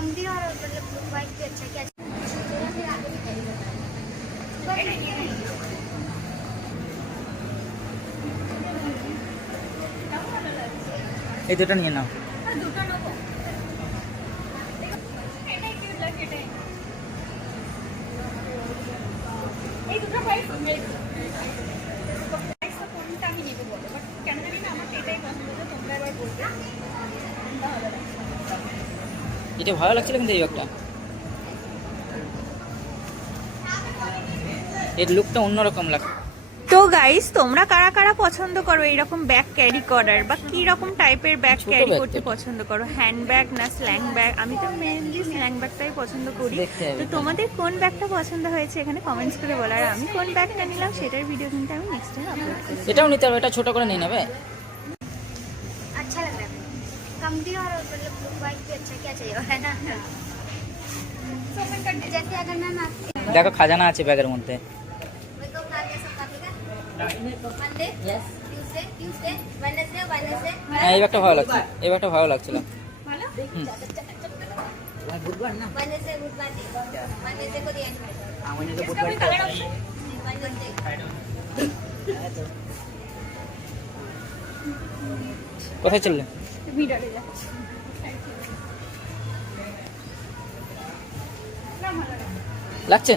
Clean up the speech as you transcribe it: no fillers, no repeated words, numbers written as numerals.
कम भी और मतलब वाइट भी अच्छा क्या এই দুটো নিয়ে নাও। দুটো নেবো, এটাই কিউট লাগে, এটাই এই দুটো প্রাইস কোনটা আমি নেবো বলো, বাট কেন জানি না আমার এটাই পছন্দ হচ্ছে, তোমরা এবার বলবে কোনটা ভালো লাগে। এটা ভালো লাগছিল কিন্তু এই ব্যাগটা, এর লুকটা অন্যরকম লাগছে। তো গাইস, তোমরা কারা কারা পছন্দ করো এরকম ব্যাগ ক্যারি করার, বা কি রকম টাইপের ব্যাগ ছোট ক্যারি ব্যাগ করতে তো। পছন্দ করো, হ্যান্ড ব্যাগ না স্ল্যাং ব্যাগ? আমি তো মেনলি স্ল্যাং ব্যাগটাই পছন্দ করি। দেখতে হবে। তো তোমাদের কোন ব্যাগটা পছন্দ হয়েছে এখানে কমেন্টস করে বলো, আর আমি কোন ব্যাগটা নিলাম সেটার ভিডিও কিন্তু আমি নেক্সট টাইম আপলোড করব। এটাও নিতে হবে, এটা ছোট করে নিয়ে নেবে। अच्छा लग रहा है कम भी और मतलब वाइट भी अच्छा क्या चाहिए है ना जैसे अगर मैम आप দেখো খাজানা আছে ব্যাগের মধ্যে। मेरे को खा के सब खाएगा Monday yes Tuesday Tuesday Wednesday Wednesday হ্যাঁ, এই ব্যাগটা ভালো লাগছে, এই ব্যাগটা ভালো লাগছিল। ভালো বুধবার না, वेडनेसडे बुधवार वेडनेसडे को दिया इसका कोई कलर ऑप्शन वेडनेसडे কোথায় চললে? মিডলে যাচ্ছে না, ভালো লাগে। লাগছে?